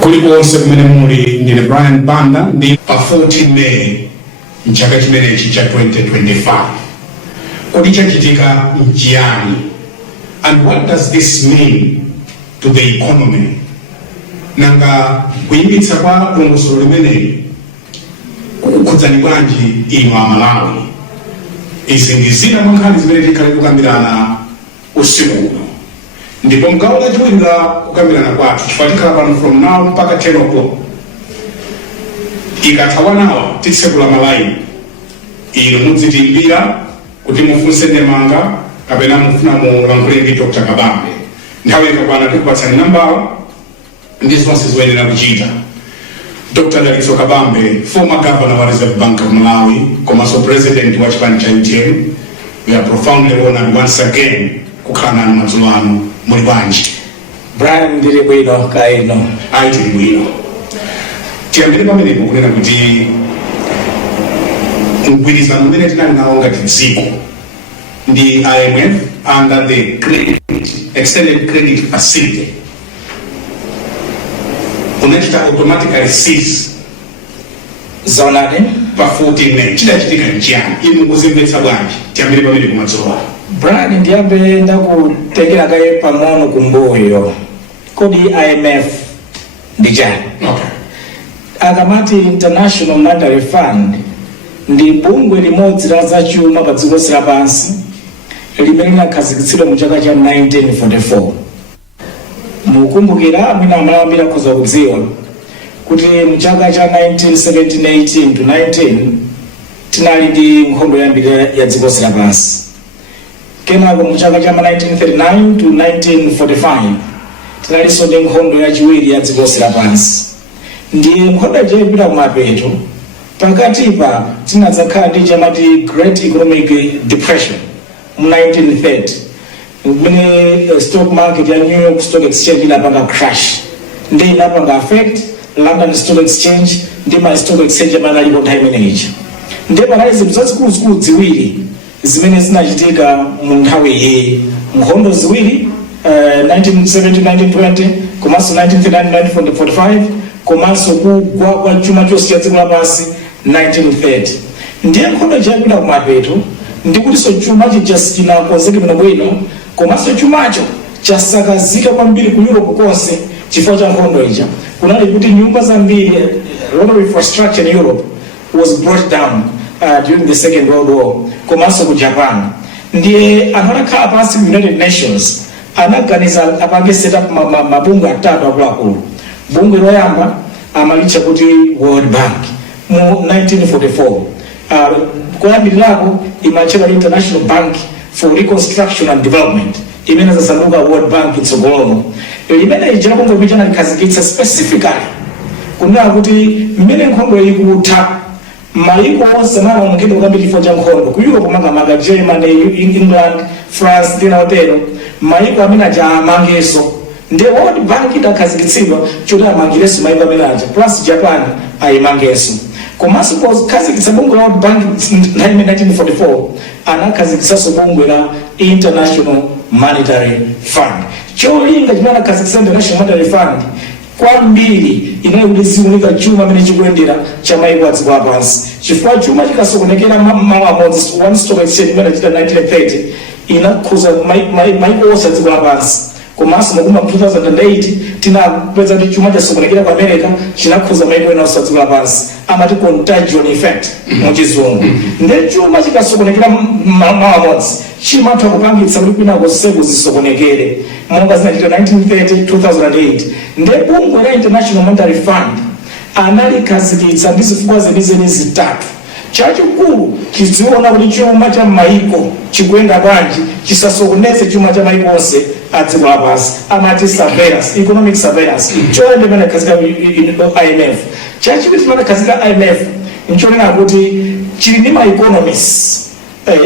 kulikonse kumene muli ndine Brian Banda ndi pa 14 May mchaka chimenechi cha 2025 kodi chachitika nchiyani and what does this mean to the economy nanga kuyimitsa kwa dongosolo limeneli kukhudzani bwanji inu Amalawi. Izi ndi zina mwa nkhani zimene tikhale kukambirana usiku uno ndipo mgawo lachiwiri la kukambirana kwathu chifukwa tikhala pano from now mpaka 10 o'clock. Ikathawa nawa titsekula malaini inu mudzitimbira kuti mufunse ndemanga kapena mufuna mulankhule ndi Dr. Kabambe. Nthawi ikakwana tikupatsani nambala ndi zonse zoyenera kuchita. Dr. Dalitso Kabambe, former governor of Reserve Bank of Malawi, komanso president wa chipani cha UTM, we are profoundly honored once again kukhala nanu madzulo ano. Muli bwanji? Brian ndili bwino kaino. Ayi tili bwino. Tiyambire pamenepo kunena kuti mgwirizano umene tinali nawo ngati dziko ndi IMF under the extended credit facility unachita automatically cease zonani pa 14 May. Chidachitika nchiyani inu mukuzimvetsa bwanji? Tiyambire pamene kumadzulo. Brian ndiyambe ndakutengera kaye pang'ono kumbuyo. Kodi IMF ndijani? Okay. Akamati International Monetary Fund ndi bungwe limodzi la zachuma pa dziko lonse lapansi limene linakhazikitsidwa mu chaka cha 1944. Mukumbukira mwina Amalawi akhoza kudziwa kuti mu chaka cha 1917-18 to 19 tinali ndi nkhondo yambiri ya dziko lonse lapansi. Kenako mu chaka cha 1939 to 1945 tinalinso ndi nkhondo yachiwiri ya dziko lonse lapansi. Ndiye nkhondo yapita kumapeto pakatipa tinadzakhala ndi chamati Great Economic Depression mu 1930 when stock market ya New York Stock Exchange inapanga crash ndi inapanga affect London Stock Exchange ndi ma stock exchange amanali kwa time manage. Ndi panali zinthu zazikulu ziwiri zimene zinachitika mu nthawi iyi, nkhondo ziwiri 1970-1920 komanso 1939-1945 komanso kugwa kwa chuma chonse cha dziko lapansi 1930. Ndiye nkhondo yapita kumapeto ndikutinso chuma chinakonzeka bwino komanso chumacho chasakazika kwambiri ku Europe konse chifukwa cha nkhondo ija. Kunali kuti nyumba zambiri, a lot of infrastructure in Europe was brought down during the Second World War komanso ku Japan. Ndiye anakhala pansi ku United Nations anaganiza apange set up mabungwe atatu akuluakulu. Bungwe loyamba amalitcha kuti World Bank mu 1944. Kuyambirirako imatchedwa International Bank for Reconstruction and Development imene zasanduka World Bank itsogolomo. Limene ija bungwe limene linakhazikitsa specifically kunena kuti mmene nkhondo ikutha maiko onse anaonongedwa kwambiri chifukwa cha nkhondo ku Europe makamaka Germany, England, France ndi naotero maiko amene aja amangenso. Ndi World Bank idakhazikitsidwa choti amangirenso maiko amene aja plus Japan ayimangenso. Komanso kukhazikitsa bungwe la World Bank 1944 anakhazikitsanso bungwe la International Monetary Fund. Cholinga chimene anakhazikitsa International Monetary Fund kwambiri inali kuti ziunika chuma amene chikuyendera cha maiko a dziko lapansi. Chifukwa chuma chikasokonekera malo amodzi, one stock exchange imene achita 1930 inakhuza maiko onse a dziko lapansi. Komanso mu 2008 tinapeza kuti chuma chasokonekera ku America chinakhuza maiko ena onse a dziko lapansi, amati contagion effect mu chizungu. Ndi chuma chikasokonekera malo amodzi chimatha kupangitsa kuti kwina konseku zisokonekere monga zinachita 1930 2008. Ndi bungwe la International Monetary Fund analikhazikitsa ndi zifukwa zenizeni zitatu. Chachikulu chidziona kuti chuma cha maiko chikuyenda bwanji chisasokoneze chuma cha maiko onse a dziko lapansi, amati surveillance, economic surveillance. Choyamba imene inakhazika IMF. Chachiwiri chimene inakhazika IMF nchonena kuti chili ndi ma economists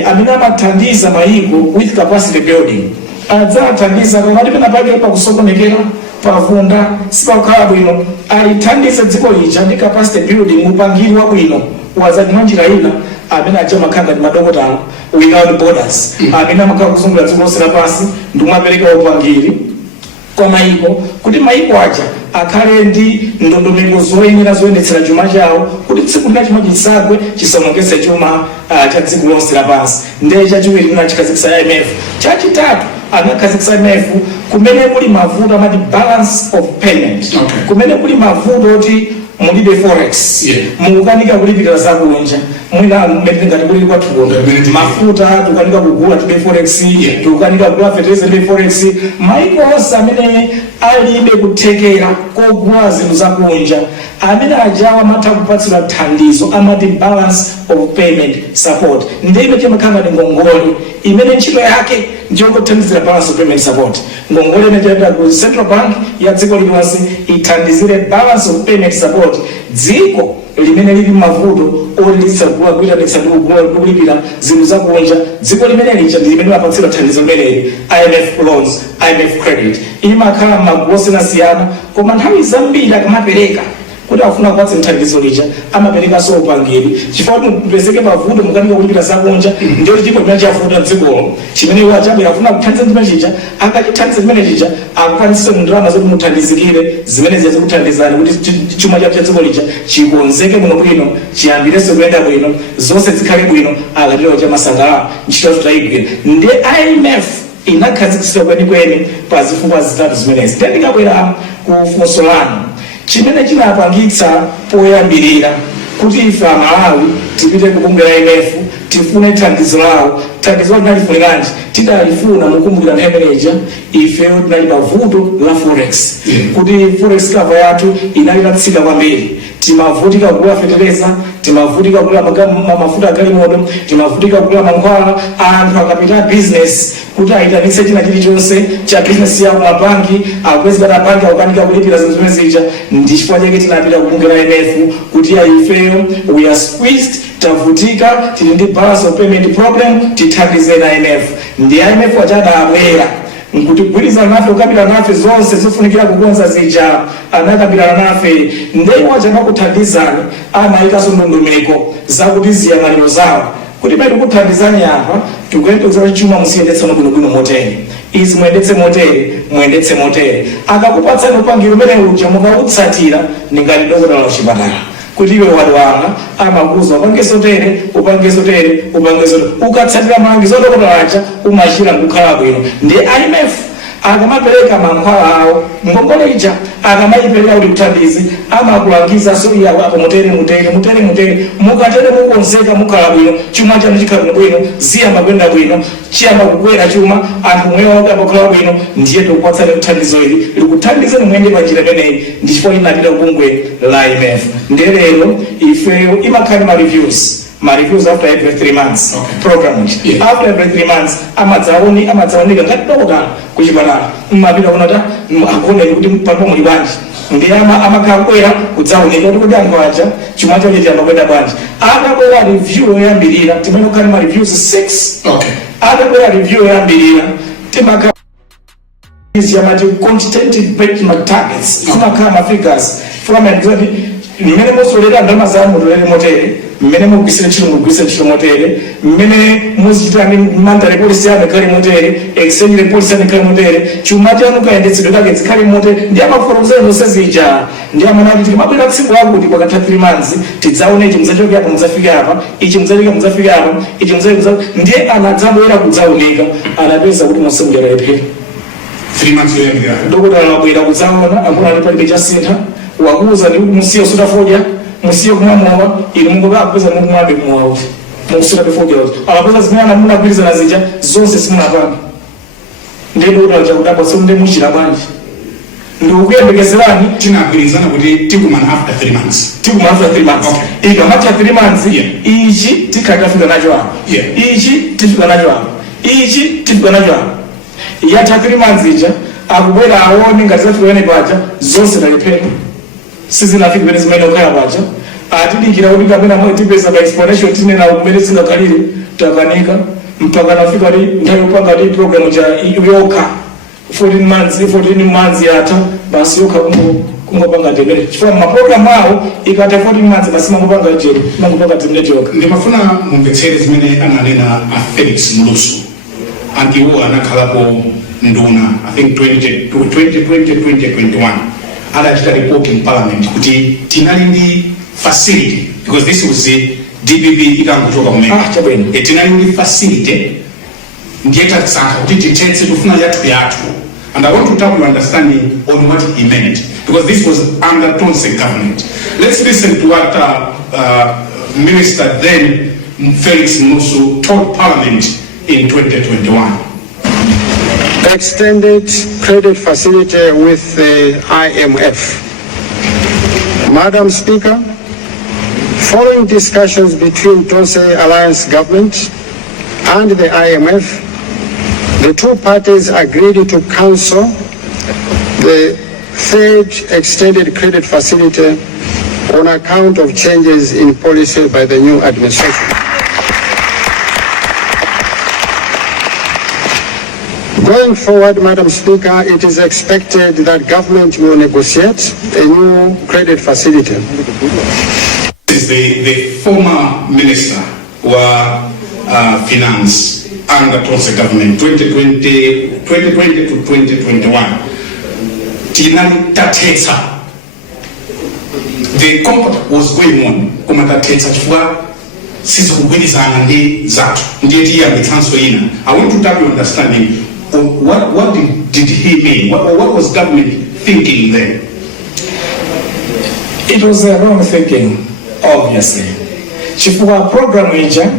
amene amathandiza maiko with capacity building. Adzathandiza kuti penapake pakusokonekera pavunda sipakhala bwino alithandize dziko lija ndi capacity building upangiri wabwino wazati mwanjira ina amene aja makhanga ndi madokotala without borders amene amakhala kuzungulira dziko lonse lapansi ndi kumapereka upangiri kwa maiko kuti maiko aja akhale ndi ndondomeko zoyenera zoyendetsera chuma chawo kuti tsiku lina chuma chisagwe chisamongese chuma cha dziko lonse lapansi. Ndiye chachiwiri anachikhazikitsa IMF. Chachitatu anakhazikitsa IMF kumene kuli mavuto amati balance of payment. Kumene kuli mavuto oti mulibe forex, mukanika kulipira zakunja mwina mmene ngati kuli kwathuko mafuta tukanika kugula tibe forex, tukanika kugula fertilizer tibe forex. Maiko onse amene alibe kuthekera kogula zinthu zakunja amene ajawa amatha kupatsira thandizo amati balance of payment support. Ndiye chimakhala ndi ngongole imene ntchito yake ndiyo kuthandizira balance of payment support. Ngongole imene ku Central Bank ya dziko lilonse ithandizire balance of payment support dziko limene lili mavuto olitsa kuitanitsa ndi kulipira zinthu zakunja. Dziko limene limene limapatsira thandizo limeneli IMF loans, IMF credit imakhala magulu osiyanasiyana, koma nthawi zambiri akamapereka kuti afuna kupatsa thandizo lija amapereka so upangiri chifukwa mupezeke mavuto mukanika kulipira zakunja. Ndiyo chiko chimene chavuta dzikolo chimene iwo achabe afuna kuthandiza chimene chija akachithandiza chimene chija akukwanisa ndalama zoti muthandizikire zimene ziya zikuthandizani kuti chuma cha dziko lija chikonzeke muno bwino chiyambirenso kuyenda bwino zonse zikhale bwino akatero cha masangala ntchito tutayigwira. Ndi IMF inakhazikitsidwa kwenikweni pa zifukwa zitatu zimenezi. Ndikabwera ku funso lanu chimene chinapangitsa poyambirira kuti ife Amalawi tipite kukumbukira IMF tifune thandizo lawo. Thandizo linalifunikanji? Tidalifuna mukumbukira nthawi ifeyo tinali pavuto la forex, kuti forex cover yathu inaliratsika kwambiri. Timavutika kugula fertilizer, timavutika kugula mafuta agalimoto, timavutika kugula mankhwala. Anthu akapita business kuti aitanitse china chilichonse cha business yawo mabanki akwezeka na banki akukanika kulipira zinthu zimene zija. Ndi chifukwa chake tinapita kukumbukira IMF kuti ifeyo we are squeezed, tavutika, tili ndi balance of payment problem, tithandize na IMF. Ndi IMF achadabwera nkuti kugwirizana nafe kukambirana nafe zonse zofunikira kukonza zija anakambirana nafe. Ndiye wachama kuthandizani amayikaso ndondomeko zakuti ziyang'aniro zawo kuti pali kuthandizani apa tikuyenda kudzera chuma musiyendetsa bwinobwino motere, izi muyendetse motere. Akakupatsani upangiro umene uja mukautsatira ngati dokotala wa chipatala kuti iwe wadwala amakuza upange sotere ukatsatira malangizo dokotala aja umachira nkukhala bwino. Ndi IMF akamapereka mankhwala awo ngongole ija akamayipereka kuti kuthandize amakulangiza so iyawo apo mutere mukatere mukonzeka mukhala bwino, chuma chanu chikhala bwino, ziyamba kuyenda bwino, chiyamba kukwera chuma, anthu moyo wawo akakhala bwino. Ndiye tikupatsani thandizo ili likuthandize muyende pa njira imeneyi. Ndi chifukwa inapita kubungwe la IMF. Ndiye lero ifeyo imakhala ma reviews after every 3 months. Program after every 3 months amadzaonika ngati dokotala kuchipatala mmapita kunata akone kuti palipo muli bwanji. Ndi amakhala kwera kudzaonika kuti anthu aja chuma chawo chiyamba kuyenda bwanji. Akabwera review yoyambirira timene kukhala ma reviews 6. Akabwera review yoyambirira timakhala yamati quantitative benchmark targets, zimakhala ma figures from exactly mmene musolera ndalama zawo mutolere motere, mmene mugwisire ntchito motere, mmene muzichita ndi monetary policy yanu ikhale motere, exchange rate policy yanu ikhale motere, chuma chanu kayendetsedwe kake zikhale motere. Ndi amafotokozera zonse zija. Ndi amanati timabwera tsiku lakuti pakatha 3 months tidzaone ichi mudzachoke apa mudzafika apa, ichi mudzafika apa, ichi mudzafika. Ndiye anadzabwera kudzaoneka anapeza kuti musungera lephe 3 months yoyambirira dokotala wabwera kudzaona akuna ali palibe chasintha wakuuza ndi kuti musiye usutafodya, musiye kumwa mowa, ili mungoka akupeza mukumwabe mwawo mukusula befodya kuti akapeza zimene munagwirizana zija zonse simunapanga. Ndiye dokotala chakudabwa so ndi muchira bwanji ndi ukuyembekezerani tinagwirizana kuti tikumana after 3 months. Ikamati 3 months ichi tikatafika nacho apa, ichi tifika nacho apa, ichi tifika nacho apa. Yatha 3 months ija akubwera aone ngati zafika ene paja zonse talephera sizinafika pene zimene ukaya paja atidikira kuti kapena mwe tipeza pa explanation tinena kumene zingakhalire takanika mpaka nafika li nthawi yopanga li program ja yokha 14 months yatha basi yokha kungopanga temere chifukwa maprogram awo ikatha 14 months basi mangopanga jero mangopanga temere joka. Ndimafuna mumvetsere zimene ananena a Felix Mulusu antiwo anakhalapo nduna I think 2021 adachita report in parliament kuti tinali ndi facility because this was the DPP ikangochoka kumene tinali ndi facility ndiye tasankha kuti titetse tufuna yathu and I want to tap your understanding on what he meant because this was under Tonse government. Let's listen to what Minister then Felix Musu told Parliament in 2021. Extended credit facility with the IMF. Madam Speaker, following discussions between Tonse Alliance government and the IMF, the two parties agreed to cancel the third extended credit facility on account of changes in policy by the new administration. Going forward, Madam Speaker, it is expected that government will negotiate a new credit facility. This is the former Minister of Finance under Tonse government 2020 to 2021. Tinali tatesa. The company was going on kuma tatesa chifukwa sisi kugwirizana ndi zathu ndiye tiya mitsanso ina. I want to tap your understanding on what did he mean? What was government thinking then? It was a wrong thinking, obviously. Chifukwa program ija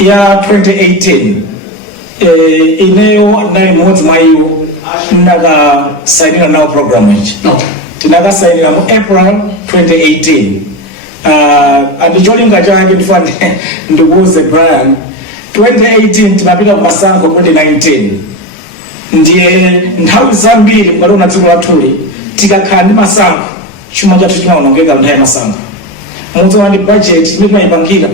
ya 2018 ineyo na imodzi mwayo naga sainira nawo program ija. Tinaga sainira mu April 2018. Andicholinga change ndifane ndikuuze Brian 2018 tinapita kumasankho 2019 ndiye nthawi zambiri mukaliona dziko lathuli tikakhala ndi masankho chuma chathu chimaonongeka nthawi ya masankho. Mudziwa ndi budget imene timayipangira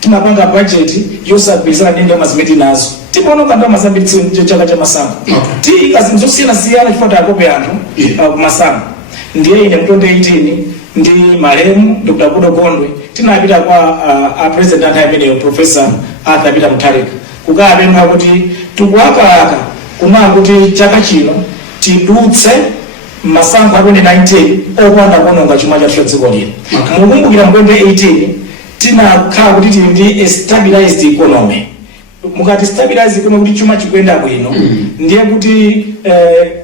timapanga budget yosagwirizana ndi ndalama zimene tinazo timaononga ndalama zambiri chaka cha masankho tika zinthu zosiyana-siyana chifukwa takope anthu kumasankho. Ndiye ine mu 2018 ndi malemu Dr. Kudo Gondwe tinapita kwa president anthu ameneyo Professor Arthur Peter Mutharika kukapempha kuti tikuwakalaka kunaa kuti chaka chino tidutse masankho a 2019 opanda kuononga chuma chathu cha dziko lino. Mukumbukira mu 2018 tinakhala kuti tili ndi a stabilized economy. Mukati stabilize economy kuti chuma chikuyenda bwino ndiye kuti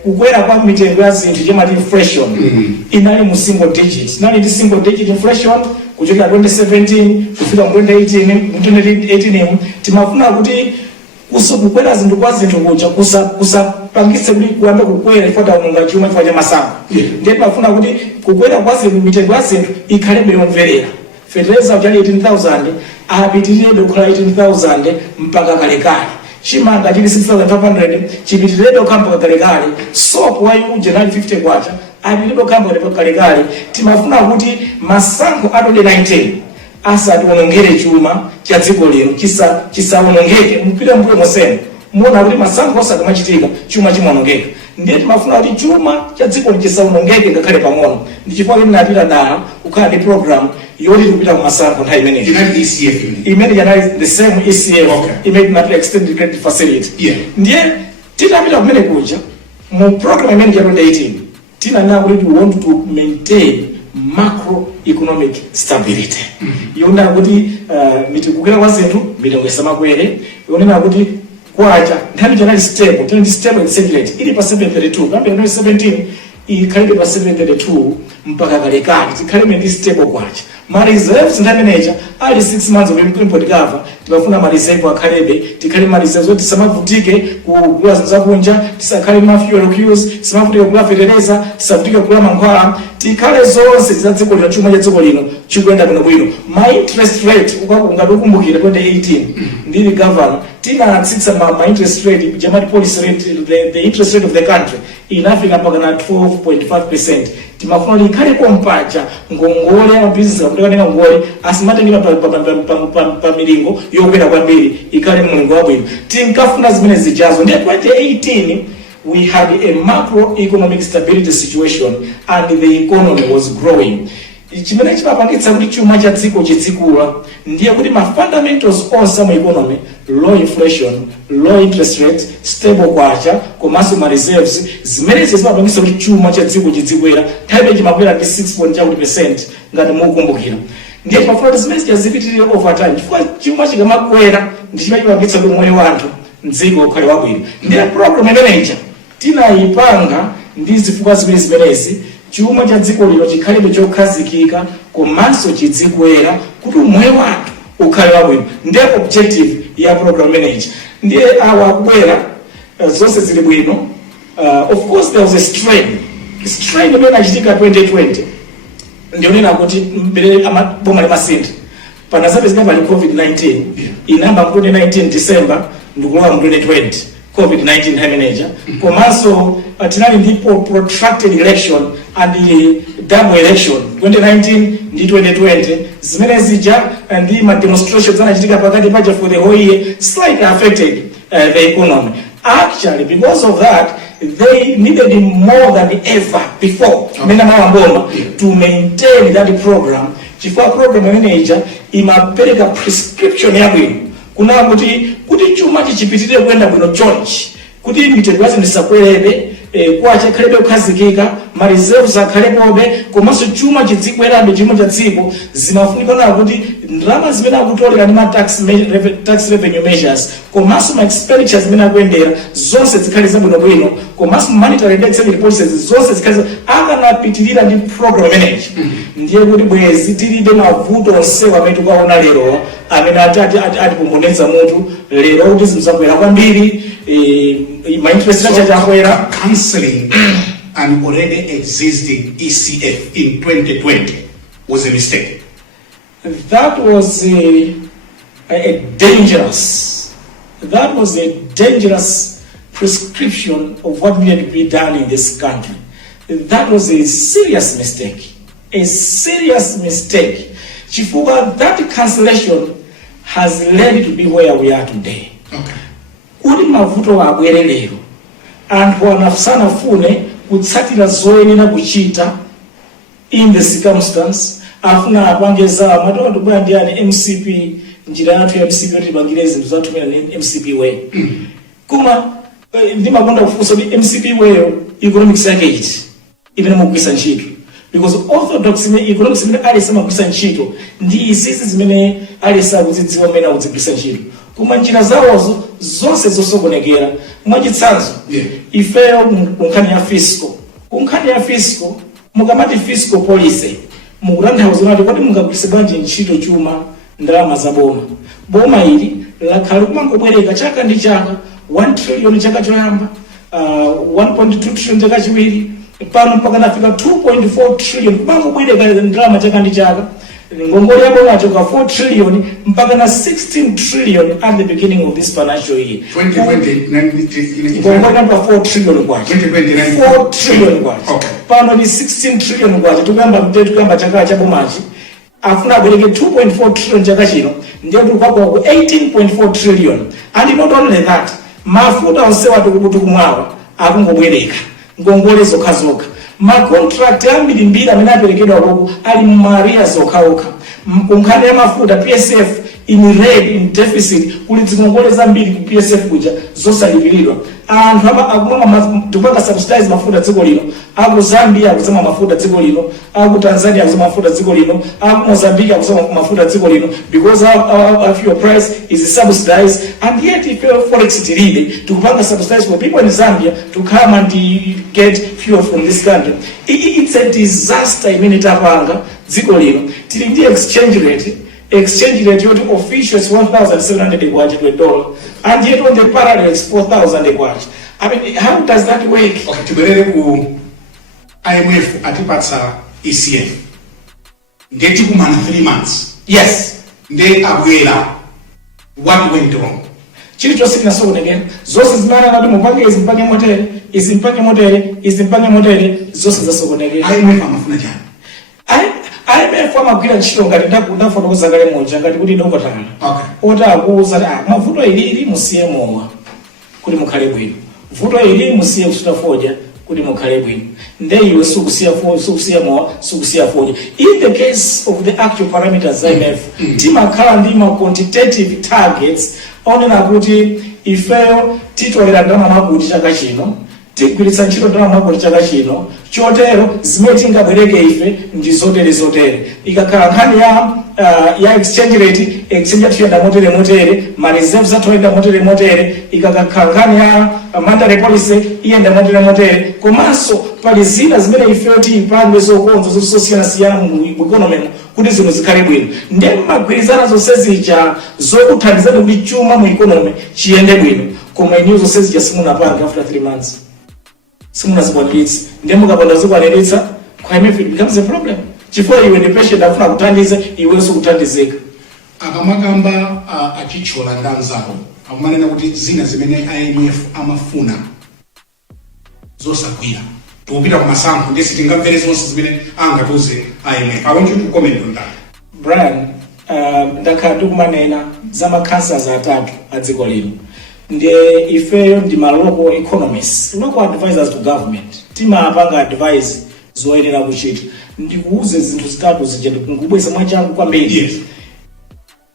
kukwera kwa mitengo ya zinthu chemati inflation inali mu single digit. Inali ndi single digit inflation kuchokera 2017 kufika mu 2018 timafuna kuti kukwera zinthu kwa zinthu kuja kusapangitse kuti kuyambe kukwera ifo taononga chuma chifukwa cha masankho. Ndiye timafuna kuti kukwera kwa zinthu mitengo ya zinthu ikhalebe yomverera. Fertilizer uchali 18,000 apitirire kukhala 18,000 mpaka kalekale. Chimanga chili 6,500 chipitirire kukhala kalekale. Soap wayi ujenali 50 kwacha apitirire kukhala kalekale. Timafuna kuti masankho a 2019 asatiwonongere chuma cha dziko lino chisaonongeke mpira mbuyo mosene. Muona kuti masankho osakamachitika chuma chimaonongeka. Ndiye timafuna kuti chuma cha dziko chisaonongeke ngakhale pang'ono. Ndi chifukwa kuti napita dala kukhala ndi program yoti tikupita kumasankho nthawi imeneyi. Inali ECF imene yanali the same ECF imene tinapita extended credit facility. Ndiye tinapita kumene kuja mu program imene ya 2018 tinanena kuti we want to maintain macroeconomic stability. Yonena kuti kukwera kwa zinthu mitengo isamakwere. Yonena kuti kwacha nthawi janali stable tinali stable exchange rate ili pa 732 kambe 2017 ikhalibe pa 732 mpaka kalekale tikhalibe ndi stable kwacha. Ma reserves ndi manager ali 6 months of import cover timafuna ma reserve akhalebe tikhale ma reserves oti samavutike kugula zakunja tisakhale ma fuel queues samavutike kugula fertilizer tisavutike kugula mankhwala tikhale zonse za dziko lino chuma cha dziko lino chikuyenda bwino. Ma interest rate ungatukumbukira 2018 ndili governor tinatsitsa ma interest rate jamani policy rate the interest rate of the country inafika mpaka na 12.5%. Timafuna likhale kompacha ngongole ya business akutenga ngongole asimatenga pa milingo yokwera kwambiri ikhale mlingo wabwino. Tinkafuna zimene zijazo ndiye 2018 we had a macroeconomic stability situation and the economy was growing. chimene chimapangitsa kuti chuma cha dziko chizikula ndiye kuti ma fundamentals onse mu economy, low inflation, low interest rate, stable kwacha komanso ma reserves zimene zimapangitsa kuti chuma cha dziko chizikwera nthawi chimakwera ndi 6% ngati mukumbukira. Ndiye pafuna zimene zipitirire over time chifukwa chuma chikamakwera ndi chimapangitsa kuti moyo wa anthu mdziko ukhale wabwino. Ndiye program manager tinayipanga ndi zifukwa zimenezi chuma cha dziko lino chikhalibe chokhazikika komanso chidzikwera kuti moyo wathu ukhale wabwino. Ndiye objective ya program manager. Ndiye awabwera zonse zili bwino. Of course there was a strain imene achitika 2020 ndio nena kuti mbele boma la masindi panazapezeka pali COVID-19 inamba 2019 December ndikulowa 2020 COVID-19 manager komanso tinali ndipo protracted election and the double election 2019 ndi 2020 zimene zija ndi ma demonstrations anachitika pakati paja for the whole year slightly affected the economy. Actually, because of that, they needed more than ever before to maintain that program. Chifukwa program manager imapeleka prescription ya bwino kuna kuti chuma chipitirire kwenda bwino chonchi kuti mitengo ndisakwelebe kwa chakalebe kukhazikika ma reserves akhalepobe komanso chuma chidzikwerabe chuma cha dziko zimafunika na kuti ndalama zimene akutolera ndi ma tax revenue measures komanso ma expenditures zimene akuyendera zonse zikhale zabwinobwino komanso monetary and executive policies zonse zikhale akanapitirira ndi program manager. Ndiye kuti bwezi tilibe mavuto onsewa amene tikuwaona lero amene atipomboneza mutu lero kuti zimzakwera kwambiri my interest chakwera cancelling an already existing ECF in 2020 was a mistake. That was a dangerous prescription of what needed to be done in this country. That was a serious mistake. Chifukwa that cancellation has led to be where we are today. Okay. Kuti mavuto abwere lero anthu anasanafune kutsatira zoyenera kuchita in the circumstance afuna apangeza matoto bwa ndiani MCP njira yathu ya MCP yoti bangire zinthu zatumira ni MCP way. Kuma ndimakonda kufunsa kuti MCP way economics yake iti imene mukugwisa ntchito because orthodox economics imene alisema kugwisa ntchito ndi izizi zimene alisa kuzidziwa mmene akuzigwisa ntchito kuma njira zawozo zonse zosokonekera mwachitsanzo ifeyo kunkhani ya fiscal mukamati fiscal policy mukutanthauza kuti kodi mungagwiritse bwanji ntchito chuma ndalama za boma ili lakhala kumangobwereka chaka ndi chaka 1 trillion chaka choyamba 1.2 trillion chaka chiwiri pano mpaka nafika 2.4 trillion kumangobwereka ndalama chaka ndi chaka ngongole ya boma choka 4 trillion mpaka na 16 trillion at the beginning of this financial year. 2020 ngongole namba 4 trillion kwacha 4 trillion kwacha pano ni 16 trillion kwacha tukamba chaka cha bomachi afuna abwereke 2.4 trillion chaka chino ndiye tukakwa ku 18.4 trillion and not only that mafuta onsewa tukumwawa akungobwereka ngongole zokhazoka ma contract ambiri amene aperekedwa koko ali maria zokhaoka kunkhani ya mafuta PSF in red in deficit kuli zingongole zambiri ku PSF kuja zosalipiridwa anthu akumwa tupanga subsidize mafuta dziko lino aku Zambia akuzama mafuta dziko lino aku Tanzania akuzama mafuta dziko lino aku Mozambique akuzama mafuta dziko lino because our fuel price is subsidized and yet if forex tilibe tukupanga subsidize for people in Zambia to come and get fuel from this country. It's a disaster imene tapanga dziko lino tili ndi exchange rate yoti officials 1,700 kwacha to a dollar and yet on the parallel it's 4,000 kwacha. I mean, how does that work? Okay, tibwerere ku IMF atipatsa ECF ndeti kumana 3 months. Yes. Nde abwera what went wrong? Chili chose kinasokonekera zonse zimana ngati mupange izimpange motere zonse zasokonekera. IMF amafuna chani? IMF amagwira ntchito ngati ndafotokoza kale moja ngati kuti dokotala. Okay. Ota akuuza mavuto ilili musiye mowa kuti mukhale bwino. Vuto ili musiye kusuta foja kuti mukhale bwino. Ndiye iwe sukusiya foni. In the case of the actual parameters IMF, timakhala ndi ma quantitative targets onena kuti ifeyo titolera ndalama makuti chaka chino, tigwiritsa ntchito ndalama makuti chaka chino, chotero zimene tingabwereke ife ndi zotere. Ikakhala nkhani ya exchange rate, exchange rate yenda motere, ma reserves atoyenda motere, ikakhala nkhani ya monetary policy yenda motere, komanso pali zina zimene ifeyo tiyipange zokonzo zosiyana mu economy kuti zino zikhale bwino. Ndiye magwirizana zonse zija zokuthandizana kuti chuma mu economy chiyende bwino, koma iniyo zonse zija simunapanga after 3 months. Simunazikwanitsa. Ndiye mukapanda zikwaniritsa, kwa IMF it becomes a problem. Chifukwa iwe ndi patient afuna kuthandiza, iwenso kuthandizika. Akamakamba achichola ndanzawo akumanena kuti zina zimene IMF amafuna zosagwira. Tukupita kwa masankho ndesi tingamvere zonse zimene angatuze IMF. I want you to comment on that. Brian, ndakhala tikumanena za makhansas atatu adziko lino. Ndiye ifeyo ndi ma local economists, local advisors to government. Timapanga advise zoyenera kuchita. Ndikuuze zinthu zitatu zija ndikungubweza mwachangu kwambiri. Yes.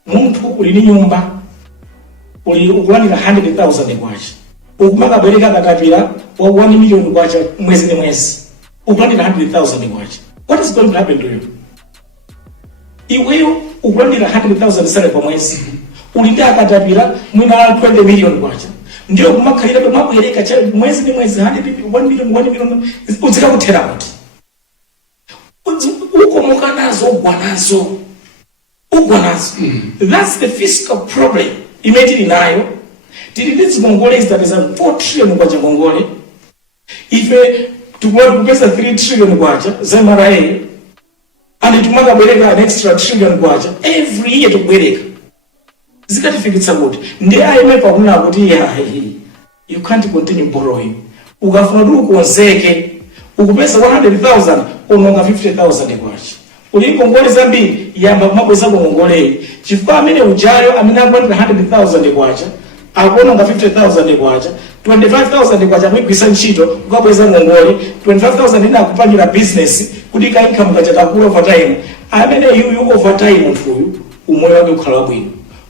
Munthu uli ni nyumba, ukulandira 100,000 kwacha. Ukumakabwereka katapira wa 1 million kwacha mwezi ndi mwezi. Ukulandira 100,000 kwacha. What is going to happen to you? Iweyo ukulandira 100,000 sale kwa mwezi. Ulinda katapira mwina 20 million kwacha. Ndio kumakhalira mwabwereka cha mwezi ndi mwezi 1 million uzika kuthera kuti. Uko mukanazo ugwanazo. That's the fiscal problem. Imagine nayo. Tiliditsi Mongole is that is a 4 trillion kwacha Mongole. Ife tukuwa kupesa 3 trillion kwacha ZMRA. And tumakabwereka an extra trillion kwacha every year tukubwereka. Zikatifikitsa kuti. Ndiye IMF akuna kuti you can't continue borrowing. Ukafuna kuti ukonzeke. Ukupesa 100,000 unonga 50,000 kwacha. Uli Ngongole zambiri yamba kumabweza kwa Ngongole. Chifukwa amene ujayo amene akwatira 100,000 kwacha akononga 50,000 kwacha, 25,000 kwacha mwigwisa ntchito kukabweza Ngongole, 25,000 ina akupangira business kuti ka income kacha kakula overtime. Amene you overtime mfuyu umoyo wake ukhala bwino.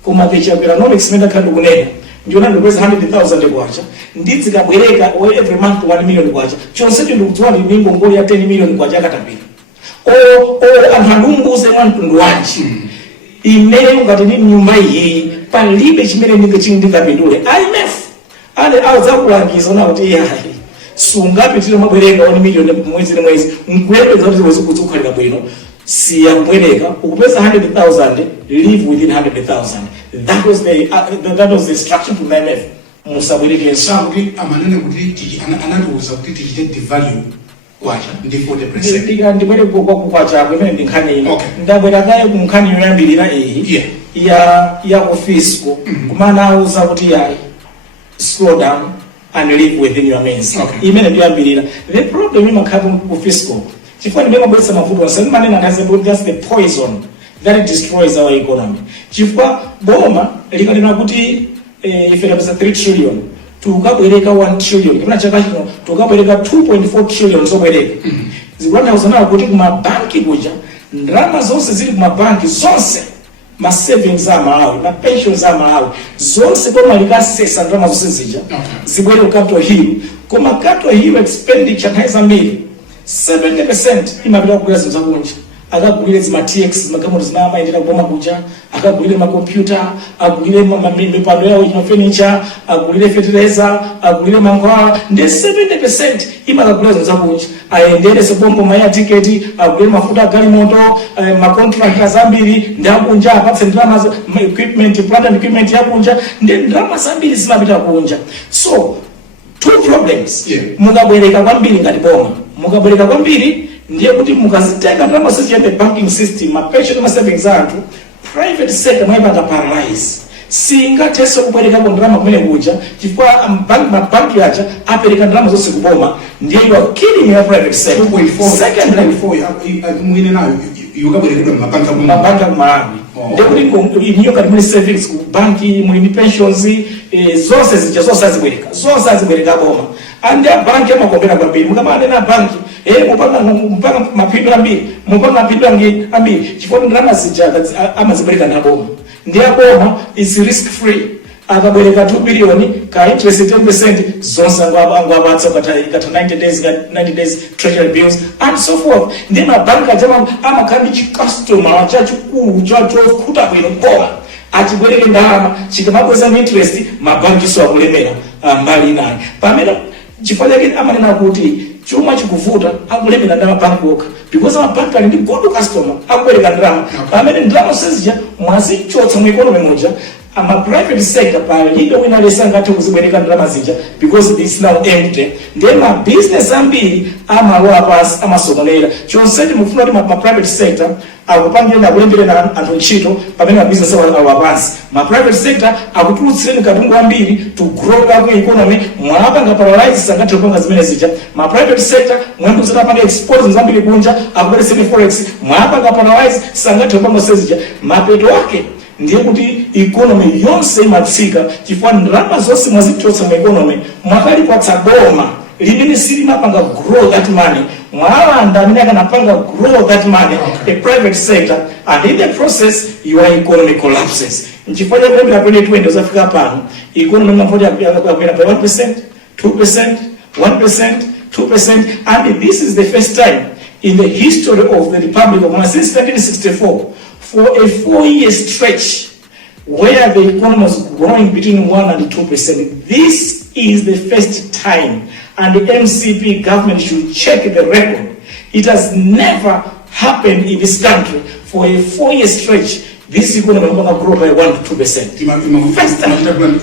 Koma kechapira economics menda kandi kunena ndiona ndikweza 100,000 kwacha ndidzi kabwereka every month 1 million kwacha chonse ndikudziwa ndi Ngongole ya 10 million kwacha akatapira anthandumbuze mwantundu wanji imene ungati ndi nyumba iyi palibe chimene ndingapindule IMF ale audzakulangiza na kuti sungapitire mabwereka 1 million mwezi ndi mwezi mkwepeza kuti wezi kuzikhalira bwino siya kubwereka ukupesa 100,000 live within 100,000. That was the instruction to IMF. Musabwereke sakuti amanene kuti anatuuza kuti tichite devalue kwacha ndi 40%. Ndibwere kwa kwacha kwemene ndinkhani ino. Okay. Ndabwera kaye kumkhani yoyambirira iyi. Yeah. Ya fiscal. Kumana auza kuti slow down and live within your means. Okay. Imene ndiyambirira. The problem imakhala ku fiscal. Chifukwa ndimene mabwesa mafuta wasemanena ngaze but that's the poison that destroys our economy. Chifukwa boma likalina kuti ife tapeza 3 trillion tukabwereka 1 trillion kapena chaka chino tukabwereka 2.4 trillion zobwereka. Zikutanthauza nawo kuti kumabanki kuja ndalama zonse zili kumabanki zonse ma savings amawe ma pensions amawe zonse koma likasesa ndalama zonse zija zibwere ku Capitol Hill. Koma Capitol Hill expenditure nthawi mbiri 70% imapita kugula zinthu zakunja. Akagulire zima TX magamoto zinamayendera kuboma kuja, akagulire ma computer, agulire mipando yawo ino furniture, agulire fertilizer, agulire mankhwala. Ndi 70% imakagulira zinthu zakunja. Ayendere sebombo maya ticket, agulire mafuta galimoto, ma contractors ambiri ndakunja apatse ndalama equipment, plant and equipment yakunja, ndi ndalama zambiri zimapita kunja. So two problems. Mukabwereka kwambiri ngati boma. Mukabwereka kwambiri ndiye kuti mukazitenga ndalama zisiende banking system, ma pension ma savings anthu, private sector mwaipanga paralyze. Singatese kubwereka ndalama kumene kuja, chifukwa mabanki yacha apereka ndalama zonse kuboma, ndiye you are killing your private sector. 2.4 mwine nayo yukabwerekedwa mabanka kumalawi ndekuti iniyo kati muli savings ku banki muli pensions zonse azibwereka boma andi banki amakombera kwambiri mukamanena banki mupanga mapindu ambiri chifukwa ndalama zija amazibwereka na boma ndiye boma is risk free akabwereka 2 billion ka interest 10% zonse angwapatsa kata 90 days treasury bills and so forth. Ndi mabanka jama amakhala ndi customer chachikulu chakhuta bwino boma achibwereke ndalama chikamabweza interest mabanki so akulemera mbali naye pamene chifukwa chake amanena kuti chuma chikuvuta akulemera ndalama bank work because amabanki ali ndi good customer akubwereka ndalama pamene ndalama sezija mwazichotsa mu economy moja ama private sector palibe wina lesangati kuzibwereka ndalama zija because it's now empty. Then ma business ambiri amalowa pasi amasokonera chonsechi mufuna kuti ma private sector akupangira na kulembera na anthu ntchito pamene ma business awa pasi. Ma private sector akutulutsireni katundu ambiri to grow up economy mwapanga paralyze sangati kupanga zimene zija. Ma private sector mwandu zitapanga export zambiri kunja akubwereseni forex mwapanga paralyze sangati kupanga sezija mapeto wake ndiye kuti economy yonse imatsika chifukwa ndalama zonse mwazitotsa mu economy mwakalipatsa boma limene silimapanga grow that money mwalanda amene akanapanga grow that money the private sector and in the process your economy collapses. Nchifukwa cha kwenda 2020 uzafika pano economy mwapoja kwenda by 1%, 2%, 1%, 2% and this is the first time in the history of the Republic of Ghana since 1964 for a 4-year stretch where the economy was growing between 1 and 2%. This is the first time, and the MCP government should check the record. It has never happened in this country for a 4-year stretch. This economy is going to grow by 1 to 2%. First time, it's going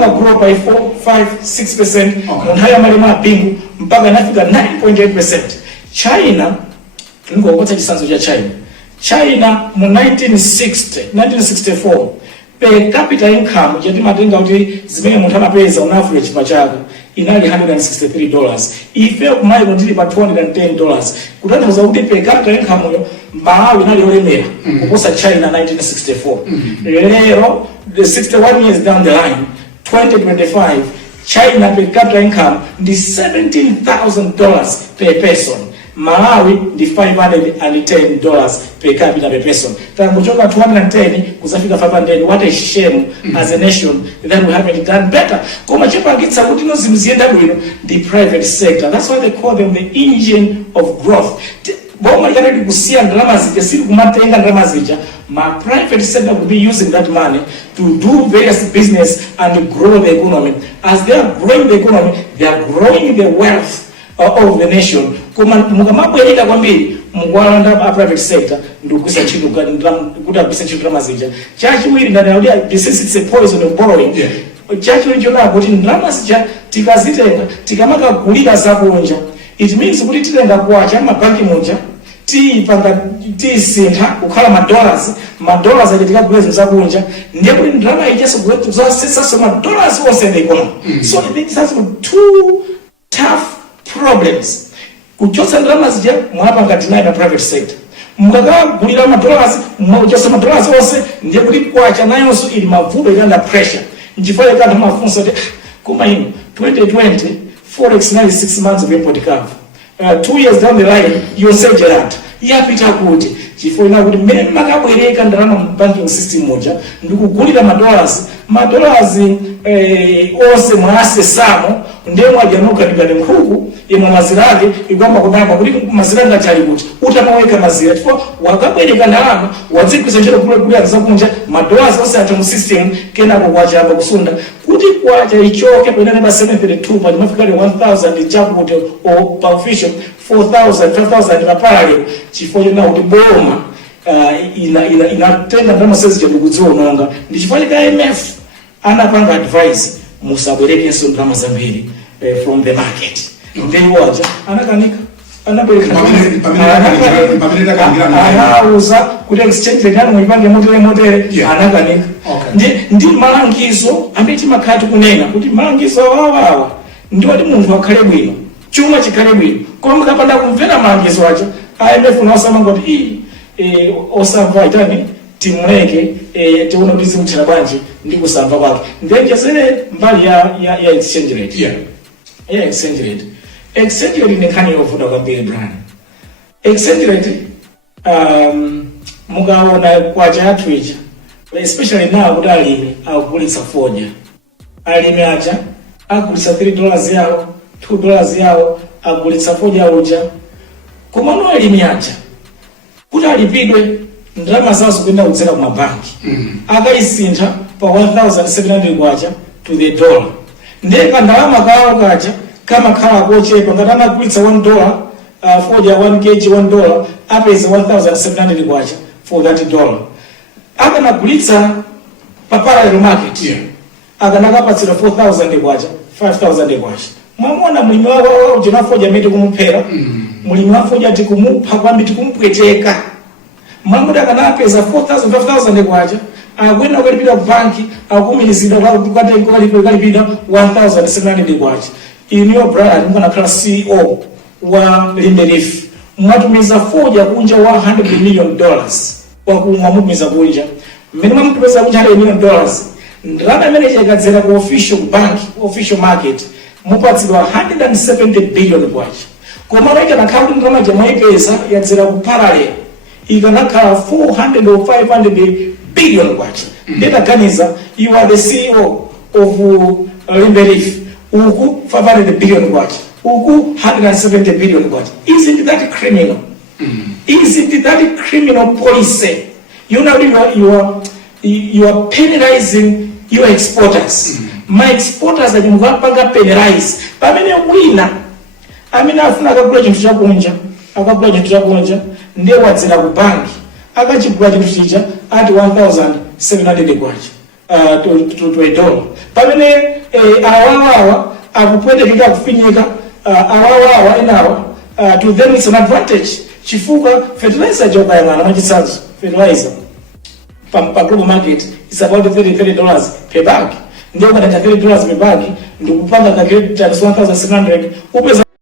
to grow by 4, 5, 6%. On higher malima pingu, mpaka nafika 9.8%. China, tungo kota chisanzo cha China mu 1964 per capita income yati matenga kuti zimene munthu amapeza on average pa chaka inali $163. Ife kumayi ndili pa $210. Kutanthauza kuti per capita income yo Malawi inali yolemera kuposa China 1964. Lero the 61 years down the line 2025 China per capita income ndi $17,000 per person. Malawi ndi $510 per capita per person. Tanguchoka 210 kuzafika 510. What a shame as a nation that we haven't done better. Koma chipangitsa kuti no zimzienda bwino the private sector. That's why they call them the engine of growth. Boma likati kusia ndalama zija siri kumatenga ndalama zija ma private sector will be using that money to do various business and grow the economy. As they are growing the economy, they are growing the wealth of the nation. Kuma mukamabwereka kwambiri mkwalanda a private sector ndikuisa chino kuti abisa chino ndalama zija chachiwiri ndani this is a poison of borrowing. Chachiwiri chona kuti ndalama zija tikazitenga tikamakagulira zakunja it means kuti titenga kwacha mabanki munja tisintha kukhala madollars achitika bwezi zakunja ndiye kuti ndalama ichaso zosesaso madollars onse in the economy. So it has two tough problems. Kuchotsa ndalama zija mwapanga deny na private sector. Mukakagulira madollars mwakuchotsa madollars onse ndiye kuti kwacha nayonso ili mavuto ili under pressure. Nchifukwa kana mafunso kuma ino 2020 forex nali 6 months of import curve. 2 years down the line you say Gerard yapita kuti chifukwa ina kuti mmene makabwereka ndalama mu banking system moja ndikugulira madollars onse mwase samo ndiye mwajanuka ndikane nkhuku imwe mazirake igwamba kudamba kuti mazira ngachali kuti utamaweka mazira chifukwa wakabwereka ndalama wadzigwisa ntchito kule zakunja madollars onse ata mu system kenako kwachamba kusunda kuti kwacha ichoke penane pa 732 pa mafikali 1000 chakuti o pa official 4000 5000 mapale chifukwa na kuti boma inatenga ndalama sezi chakudziwononga ndi chifukwa cha IMF anapanga advice musabwerekenso ndalama zambiri from the market. They waja anakanika anabwereka anauza kuti exchange rate yanu mwipange motere anakanika ndi malangizo ambiti makhati kunena kuti malangizo wawawa ndiwo kuti munthu akhale bwino chuma chikhale bwino koma mukapanda kumvera malangizo acha IMF unaosama ngoti osamva itani timuleke tione kuti zimthera bwanji ndi kusamva kwake. Ndiyechezere mbali ya exchange rate. Yeah, exchange rate. Exchange rate ni nkhani yovuta kwambiri Brian. Exchange rate mukaona kwacha yathu ija, especially now kuti alimi akugulitsa fodya. Alimi aja akugulitsa $3 yawo, $2 yawo, akugulitsa fodya uja. Komano alimi aja kuti alipidwe ndalama zawo zikuyenda kudzera ku mabanki. Akayisintha pa 1,700 kwacha to the dollar. Ndeka ndalama kawo kacha kama khala kochepa ngati anagulitsa $1 fodya 1 kg $1 apeza 1,700 kwacha for that dollar. Akanagulitsa pa parallel market akanakapatsira 4,000 kwacha 5,000 kwacha. Mwamona mulimi wawo jinafodya miti kumuphera, mulimi wafodya tikumupha kwambi tikumupweteka. Mwamuda akanapeza 4,000 5,000 kwacha akwenda kulipira ku banki akumirizidwa kalipira 1,700 kwacha. Iniyo Brian mukana CEO wa Limeriff mwatumiza fodya kunja $100 million wakumwamumiza kunja. Mmene mwamupeza kunja $100 million ndalama manager ikadzera ku official market mupatsidwa 170 billion kwacha. Koma maika na account ndalama jamwaipeza yadzera ku parallel ikanakhala 400 or 500 billion kwacha. Ndetaganiza you are the CEO of Limeriff. Uku 500 billion kwacha. Uku 170 billion kwacha. Isn't that criminal? Isn't that criminal policy? You know you are penalizing your exporters. My exporters are mukapanga penalize. Pamene wina amene afuna akagula chinthu chakunja ndiye wadzera ku banki akachigula chinthu chija ati 1,700 kwacha to $1. Pamene awawawa akupwetekeka kufinyika awawawa enawa to them it's an advantage. Chifukwa fertilizer jokayang'ana machitsanzo fertilizer pa global market is about $30 per bag. Ndio kana $30 per bag ndikupanga ka 1,700 upeza